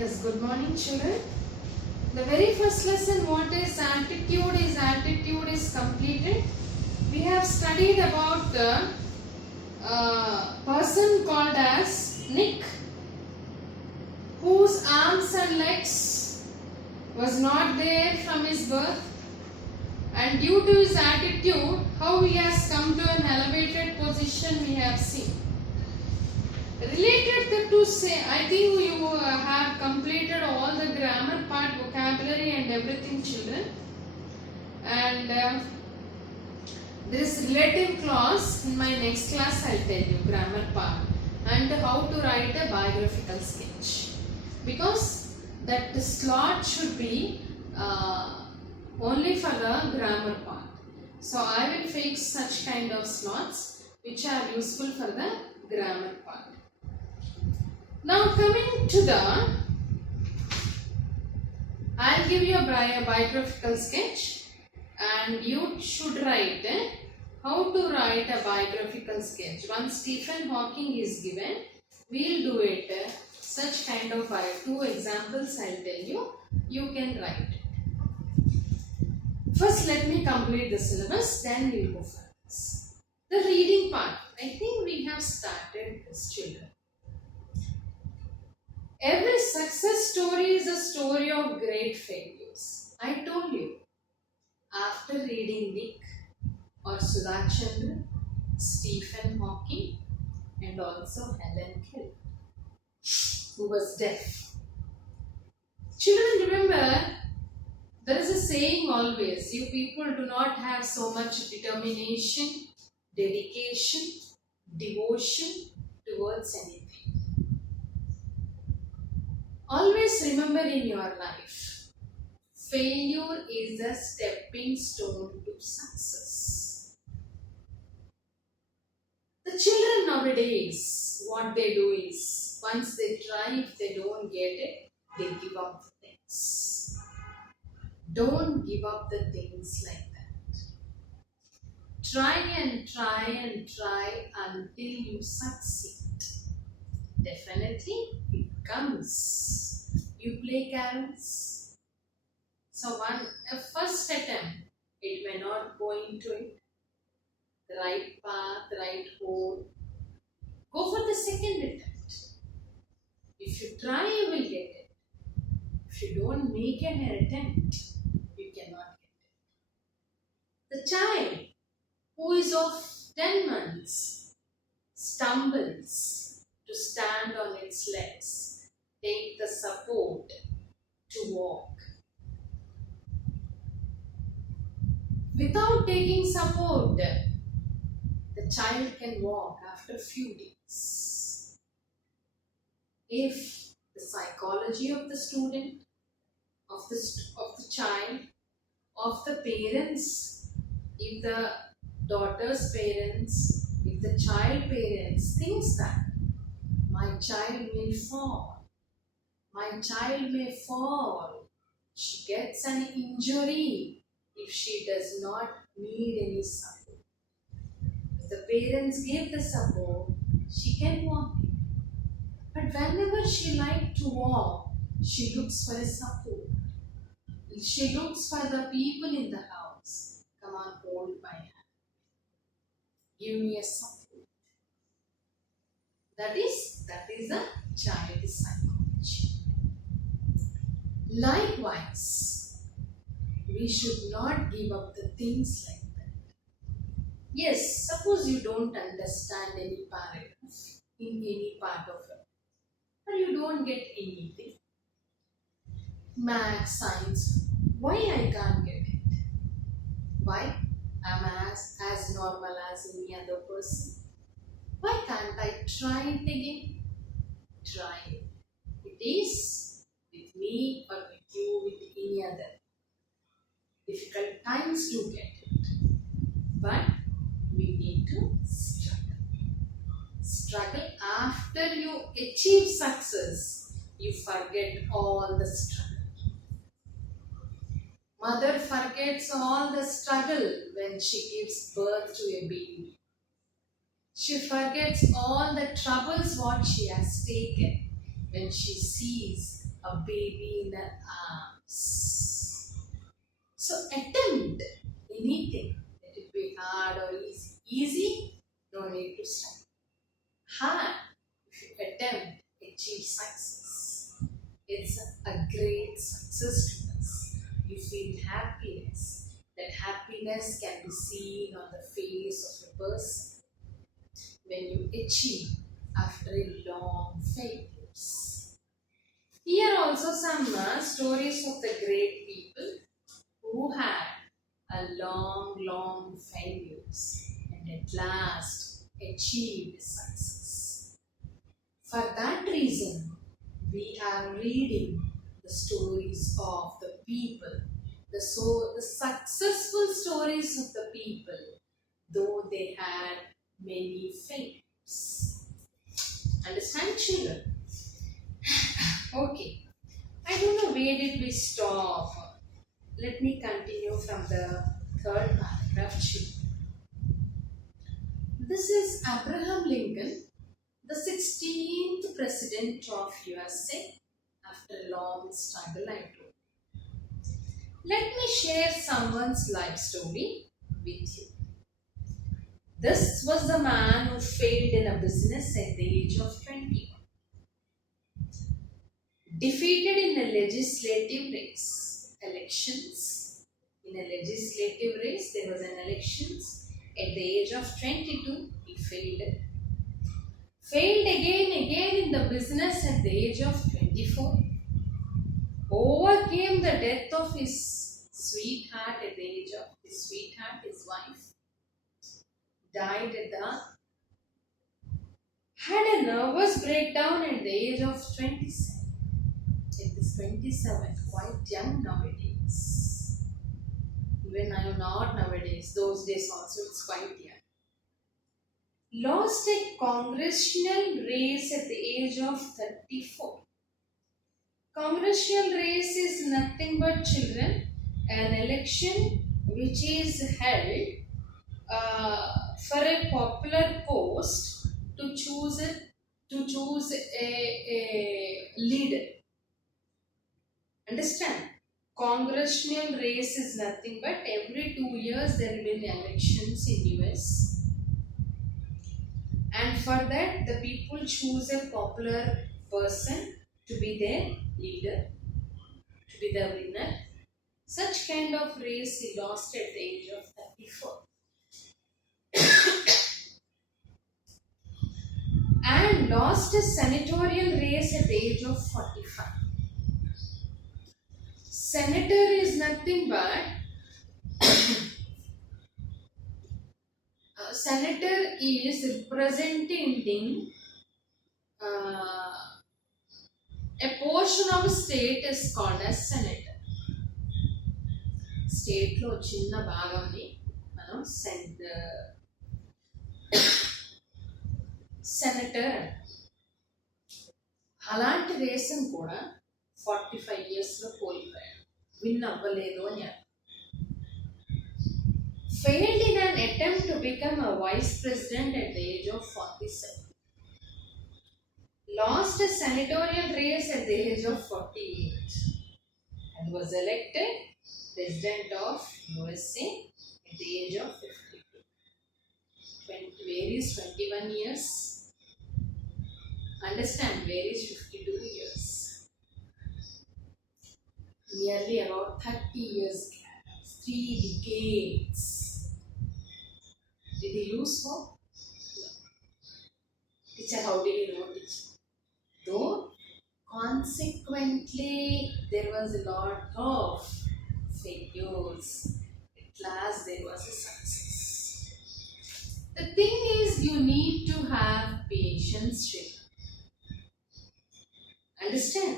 Yes, good morning children. The very first lesson, what is antitude is completed. We have studied about the person called as Nick, whose arms and legs was not there from his birth, and due to his attitude, how he has come to an elevated position we have seen. Related to say, I think you have completed all the grammar part, vocabulary and everything children. And this relative clause in my next class I'll tell you grammar part and how to write a biographical sketch. Because that slot should be only for the grammar part. So I will fix such kind of slots which are useful for the grammar part. Now coming to I'll give you a biographical sketch and you should write how to write a biographical sketch. Once Stephen Hawking is given, we'll do it. Such kind of two examples I'll tell you. You can write it. First let me complete the syllabus, then we'll go for this. The reading part. I think we have started this children. Every success story is a story of great failures. I told you, after reading Nick or Sudha Chandra, Stephen Hawking and also Helen Keller, who was deaf. Children, remember, there is a saying always, you people do not have so much determination, dedication, devotion towards anything. Always remember in your life, failure is a stepping stone to success. The children nowadays, what they do is, once they try, if they don't get it, they give up the things. Don't give up the things like that. Try and try and try until you succeed. Definitely it comes. You play carols. So a first attempt, it may not go into it. The right path, the right hole. Go for the second attempt. If you try, you will get it. If you don't make an attempt, you cannot get it. The child who is of 10 months stumbles to stand on its legs, take the support to walk. Without taking support, the child can walk after a few days. If the psychology of the student, of the child, of the parents, if the daughter's parents, if the child parents thinks that my child may fall. My child may fall. She gets an injury if she does not need any support. If the parents give the support, she can walk. But whenever she likes to walk, she looks for a support. She looks for the people in the house. Come on, hold my hand. Give me a support. That is a child psychology. Likewise, we should not give up the things like that. Yes, suppose you don't understand any paragraph in any part of it, or you don't get anything. Math, science, why I can't get it? Why? I'm as normal as any other person. Why can't I try it again? Try it. It is with me or with you, with any other. Difficult times to get it. But we need to struggle. Struggle after you achieve success, you forget all the struggle. Mother forgets all the struggle when she gives birth to a baby. She forgets all the troubles what she has taken when she sees a baby in the arms. So attempt anything. Let it be hard or easy. Easy, no need to study. Hard, if you attempt, achieve success. It's a great success to us. You feel happiness. That happiness can be seen on the face of a person when you achieve after a long failures. Here also some stories of the great people who had a long failures and at last achieved success. For that reason, we are reading the stories of the people, the successful stories of the people, though they had many failures. Understand, children? Okay. I don't know where did we stop. Let me continue from the third paragraph. This is Abraham Lincoln, the 16th President of USA after a long struggle and growth. Let me share someone's life story with you. This was the man who failed in a business at the age of 21. Defeated in a legislative race. Elections. In a legislative race, there was an elections. At the age of 22, he failed. Failed again in the business at the age of 24. Overcame the death of his sweetheart at the age of his wife. Died at the had a nervous breakdown at the age of 27. It is 27, quite young nowadays. Even I am not nowadays, those days also it's quite young. Lost a congressional race at the age of 34. Congressional race is nothing but, children, an election which is held for a popular post to choose a leader. Understand? Congressional race is nothing but every 2 years there will be elections in US, and for that the people choose a popular person to be their leader, to be the winner. Such kind of race he lost at the age of 34. And lost a senatorial race at the age of 45. Senator is nothing but senator is representing a portion of a state is called as senator. State lo chinna bhagamni manam senator. అలాంటి ration కూడా 45 yearsలో కోల్పోయాడు. Win అవ్వలేదు అని అర్థం. Failed in an attempt to become a vice president at the age of 47. Lost a senatorial race at the age of 48 and was elected president of USA at the age of 52. Where is 21 years? Understand, where is 52 years? Nearly about 30 years gap, 3 decades. Did he lose hope? No. Teacher, how did he know, teacher? Though, consequently, there was a lot of failures. At last, there was a success. The thing is, you need to have patience, children. Understand?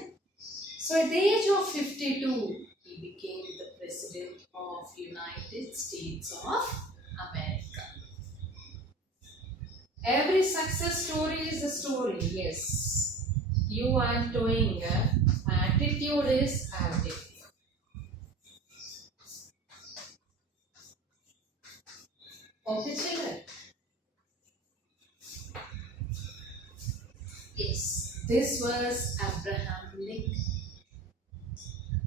So at the age of 52, he became the President of United States of America. Every success story is a story, yes. You are doing attitude is attitude. Okay, children? Yes. This was Abraham Lincoln.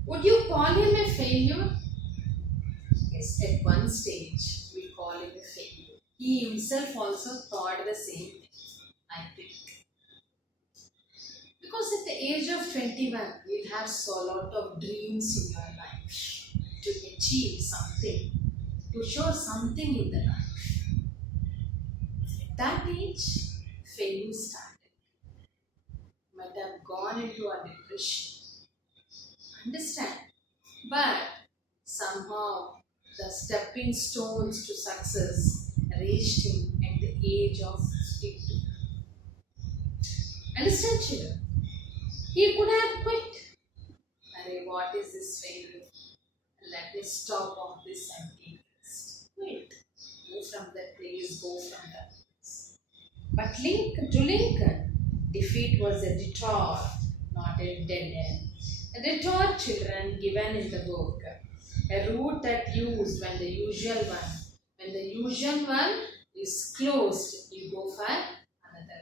Would you call him a failure? Yes, at one stage we call him a failure. He himself also thought the same thing, I think. Because at the age of 21, you'll have so lot of dreams in your life to achieve something, to show something in the life. At that age, failure started. Might have gone into a depression. Understand? But somehow the stepping stones to success reached him at the age of 52. Understand, children? He could have quit. Arey, what is this failure? Let me stop all this empty interest. Quit. Go from that place, go from that place. But Lincoln, defeat was a detour, not a dead end. A detour, children, given in the book. A route that used when the usual one is closed, you go for another.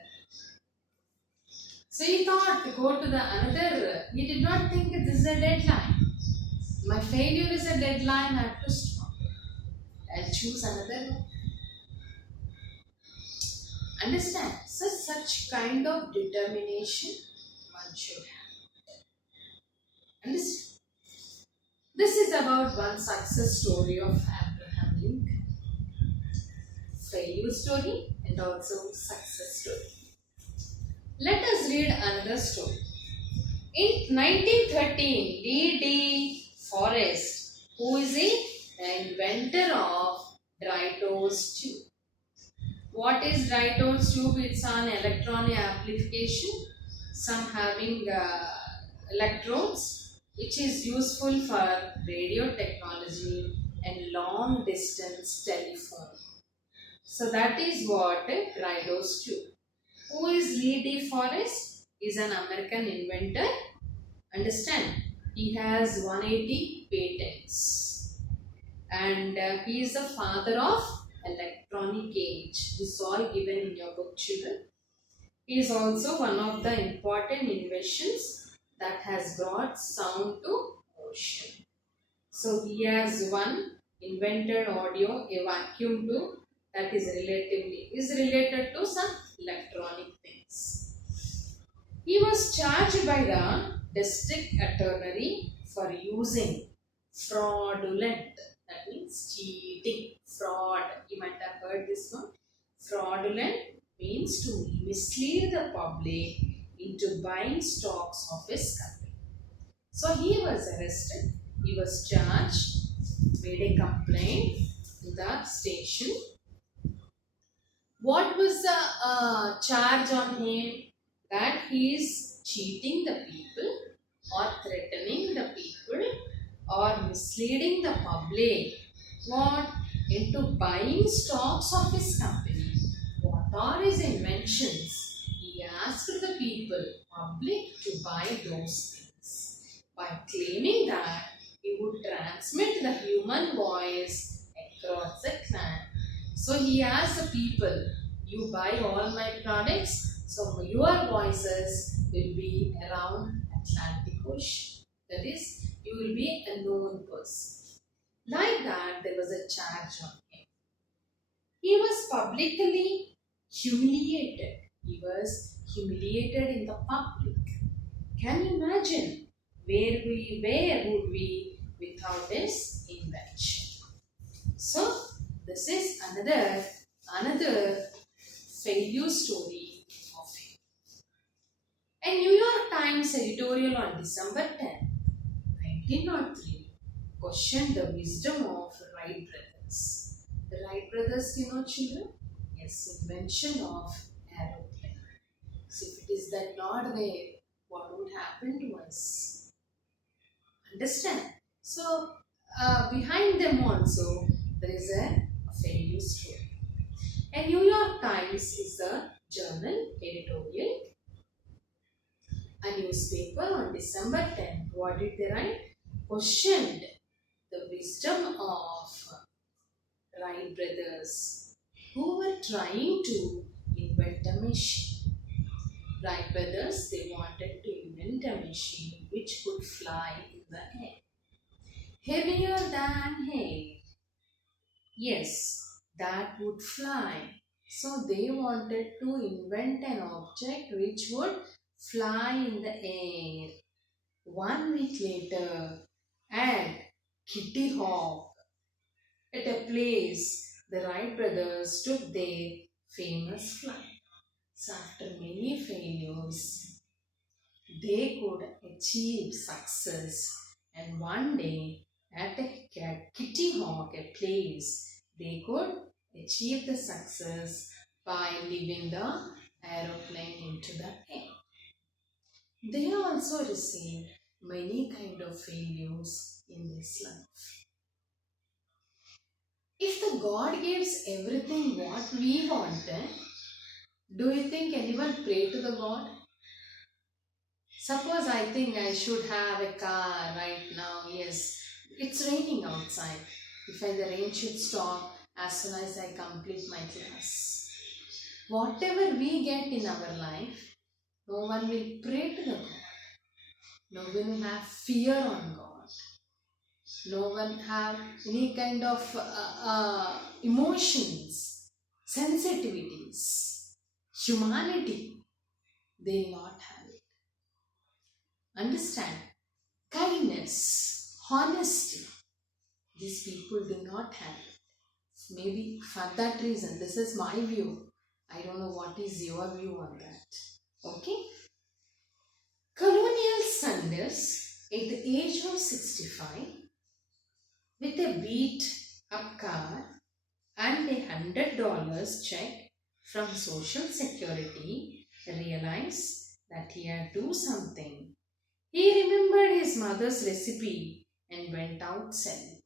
So he thought to go to the another. He did not think this is a deadline. My failure is a deadline. I have to stop. I'll choose another one. Understand? So such kind of determination one should have. Understand? This is about one success story of Abraham Lincoln. Failure story and also success story. Let us read another story. In 1913, D.D. Forrest, who is the inventor of dry toast tube. What is dry toast tube? It's an electronic application, some having electrodes, which is useful for radio technology and long distance telephone. So that is what dry toast tube. Who is Lee D. Forrest? He is an American inventor. Understand? He has 180 patents. And he is the father of electronic age. This is all given in your book, children. He is also one of the important inventions that has brought sound to ocean. So he has one invented audio, a vacuum tube that is related to some electronic things. He was charged by the district attorney for using fraudulent, that means cheating, fraud. You might have heard this one. Fraudulent means to mislead the public into buying stocks of his company. So he was arrested, he was charged, made a complaint to the station. What was the charge on him? That he is cheating the people or threatening the people or misleading the public. What? Into buying stocks of his company. What are his inventions? He asked the people, public, to buy those things. By claiming that he would transmit the human voice across the clan. So he asked the people, you buy all my products, so your voices will be around Atlantic Ocean. That is, you will be a known person. Like that, there was a charge on him. He was publicly humiliated. He was humiliated in the public. Can you imagine where would we without this invention? So this is another failure story of him. A New York Times editorial on December 10, 1903 questioned the wisdom of Wright brothers. The Wright brothers, you know, children? Yes, invention of aeroplane. So if it is that not there, what would happen to us? Understand? So behind them also there is a failure story. A New York Times is a journal editorial. A newspaper on December 10th, what did they write? Questioned the wisdom of Wright brothers who were trying to invent a machine. Wright brothers, they wanted to invent a machine which could fly in the air. Heavier than hay. Yes, that would fly. So they wanted to invent an object which would fly in the air. 1 week later, at Kitty Hawk, at a place, the Wright brothers took their famous flight. So after many failures, they could achieve success. And one day, at Kitty Hawk, a place, they could achieve the success by leaving the aeroplane into the air. They also received many kind of failures in this life. If the God gives everything what we wanted, do you think anyone pray to the God? Suppose I think I should have a car right now. Yes, it's raining outside. If the rain should stop as soon as I complete my class. Whatever we get in our life, no one will pray to the God. No one will have fear on God. No one have any kind of emotions, sensitivities, humanity. They will not have it. Understand? Kindness, honesty. These people do not have it. Maybe for that reason, this is my view. I don't know what is your view on that. Okay? Colonial Sanders, at the age of 65, with a beat up car and $100 check from Social Security, realized that he had to do something. He remembered his mother's recipe and went out selling.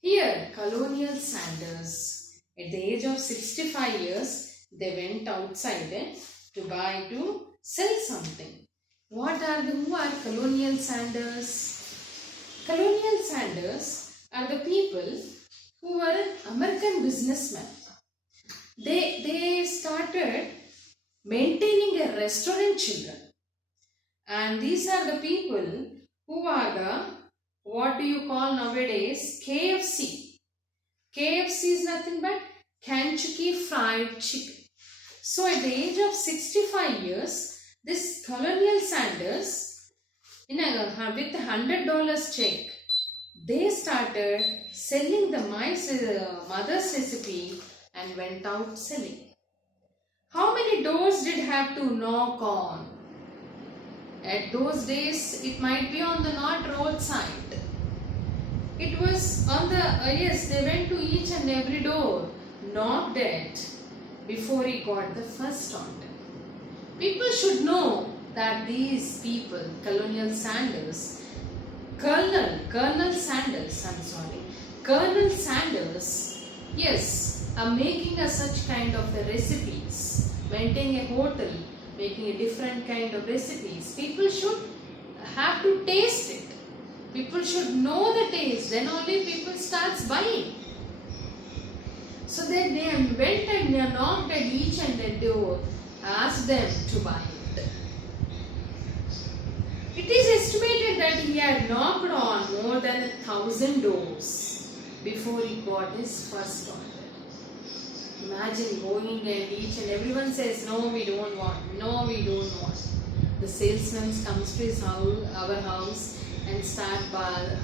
Here, Colonial Sanders, at the age of 65 years, they went outside to sell something. Who are Colonial Sanders? Colonial Sanders are the people who were American businessmen. They started maintaining a restaurant, children. And these are the people who are the, what do you call nowadays, KFC. KFC is nothing but Kentucky Fried Chicken. So at the age of 65 years, this Colonial Sanders, with $100 check, they started selling the mother's recipe and went out selling. How many doors did have to knock on? At those days, it might be on the not roadside. It was on the, yes, they went to each and every door, knocked it before he got the first order. People should know that these people, Colonial Sanders, Colonel Sanders, yes, are making such kind of the recipes, maintaining a hotel, making a different kind of recipes. People should have to taste it. People should know the taste. Then only people starts buying. So then they went and they knocked at each and every door, asked them to buy it. It is estimated that he had knocked on more than 1,000 doors before he got his first order. Imagine going and each and everyone says, no, we don't want, no, we don't want. The salesman comes to his house, our house, and start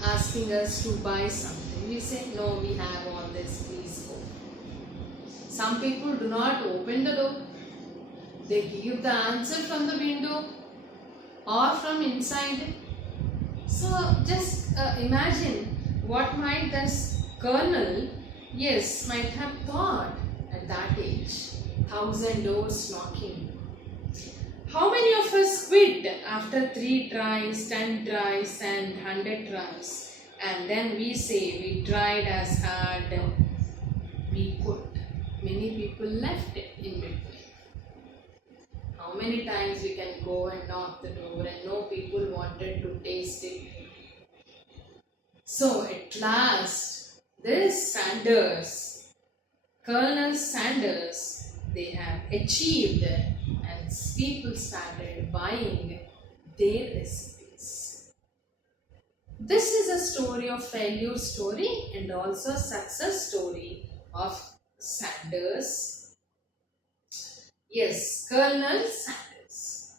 asking us to buy something. We say, no, we have all this, please go. Some people do not open the door. They give the answer from the window or from inside. So just imagine what might this colonel, yes, might have thought at that age. 1,000 doors knocking. How many of us quit after 3 tries, 10 tries and 100 tries? And then we say we tried as hard we could. Many people left it in between. How many times we can go and knock the door and no people wanted to taste it. So at last, this Sanders, Colonel Sanders, they have achieved and people started buying their recipes. This is a story of failure story and also success story of Sanders. Yes, Colonel Sanders.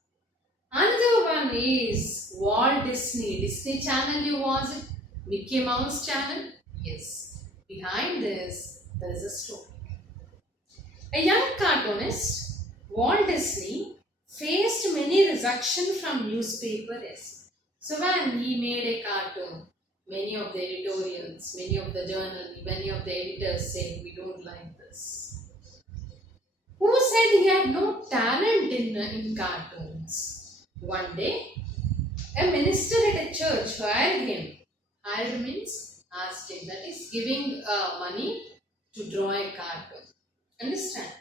Another one is Walt Disney. Disney Channel, you watch it? Mickey Mouse Channel? Yes. Behind this, there is a story. A young cartoonist, Walt Disney, faced many rejection from newspapers. So when he made a cartoon, many of the editorials, many of the journals, many of the editors said, we don't like this. Who said he had no talent in cartoons? One day, a minister at a church hired him. Hired means asked him, that is giving money to draw a cartoon. Understand?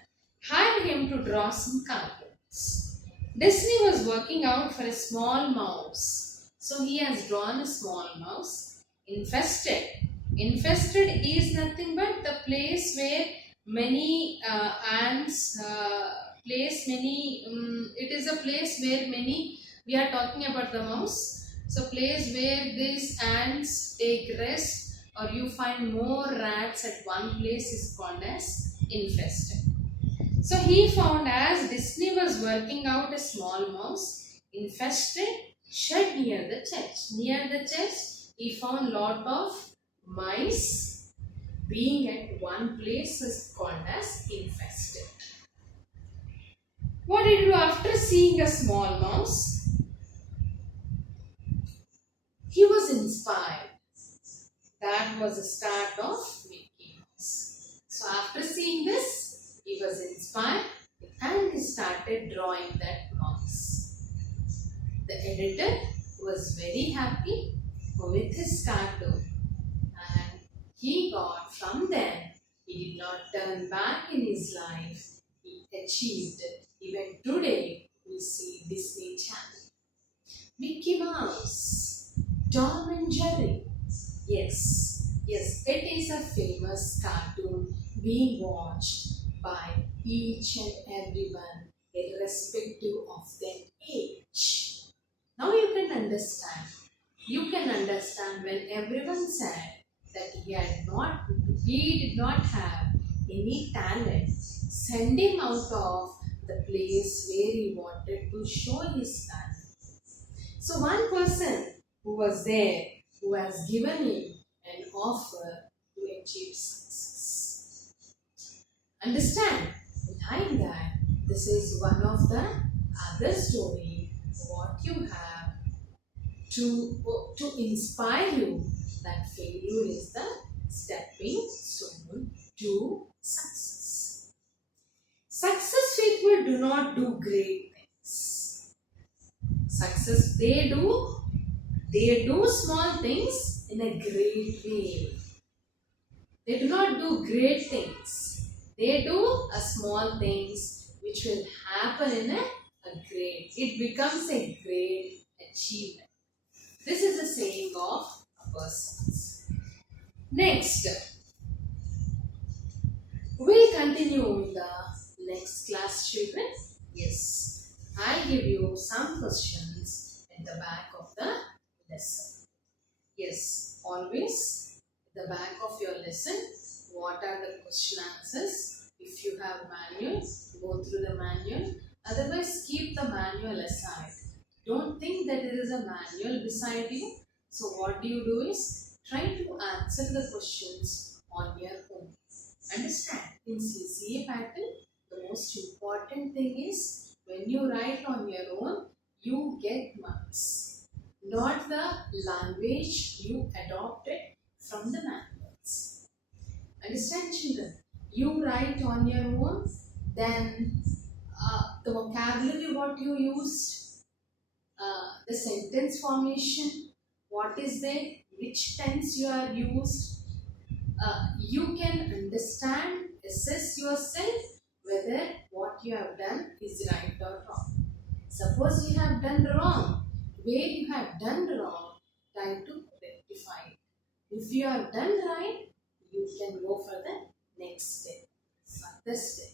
Hired him to draw some cartoons. Disney was working out for a small mouse. So he has drawn a small mouse. Infested. Infested is nothing but the place where many ants place many. It is a place where many. We are talking about the mouse. So place where these ants take rest, or you find more rats at one place, is called as infested. So he found, as Disney was working out a small mouse infested shed near the church. Near the church, he found lot of mice being at one place, is called as infested. What did he do after seeing a small mouse? He was inspired. That was the start of Mickey Mouse. So after seeing this, he was inspired and he started drawing that mouse. The editor was very happy with his cartoon, and he got from then, he did not turn back in his life. He achieved it. Even today, we see Disney Channel. Mickey Mouse, Tom and Jerry. Yes, it is a famous cartoon being watched by each and everyone, irrespective of their age. Now you can understand. You can understand when everyone said that he did not have any talent. Send him out of the place where he wanted to show his talent. So one person who was there, who has given him an offer to achieve success. Understand? Behind that, this is one of the other story what you have to inspire you that failure is the stepping stone to success. Success people do not do great things. Success, they do small things in a great way. They do not do great things. They do a small things which will happen in a great. It becomes a great achievement. This is the saying of a person. Next, we'll continue in the next class, children. Yes, I'll give you some questions at the back of the lesson. Yes, always at the back of your lesson, what are the question answers? If you have manual, go through the manual. Otherwise, keep the manual aside. Don't think that there is a manual beside you. So what do you do is try to answer the questions on your own. Understand? In CCA pattern, the most important thing is when you write on your own, you get marks. Not the language you adopted from the manuals. Understand, children? You write on your own, then the vocabulary what you used, the sentence formation, what is there, which tense you are used, you can understand, assess yourself whether what you have done is right or wrong. Suppose you have done wrong, where you have done wrong, try to rectify it. If you have done right, you can go for the next step, further step.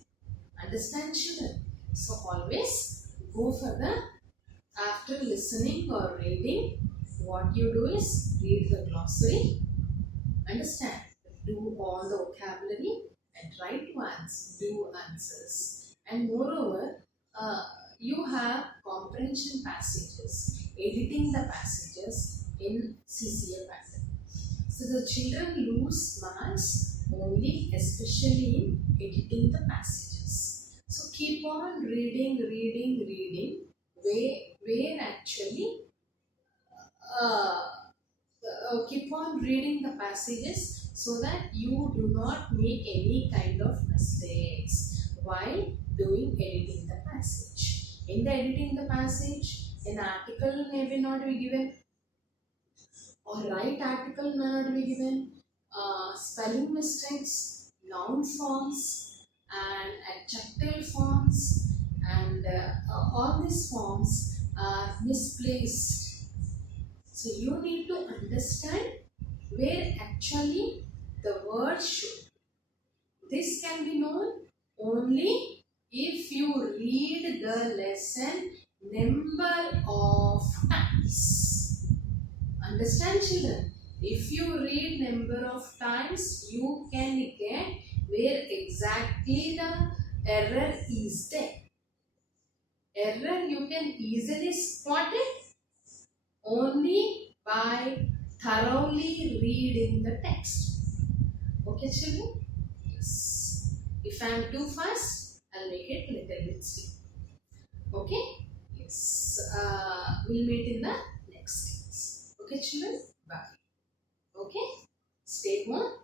Understand, children? So always go for the, after listening or reading, what you do is read the glossary, understand, do all the vocabulary, and try to do answers. And moreover, you have comprehension passages, editing the passages in CCA pattern. So the children lose marks only, especially in editing the passages. So keep on reading, where actually uh, keep on reading the passages so that you do not make any kind of mistakes while doing editing the passage. In the editing the passage, an article may not be given, or right article may not be given, spelling mistakes, noun forms, and adjective forms, and all these forms are misplaced. So you need to understand where actually the word should. This can be known only if you read the lesson number of times. Understand, children? If you read number of times, you can get where exactly the error is there. Error you can easily spot it only by thoroughly reading the text. Okay, children? Yes. If I am too fast, I'll make it little bit slow. Okay? Yes. We'll meet in the next class. Okay, children? Bye. Okay? Stay home.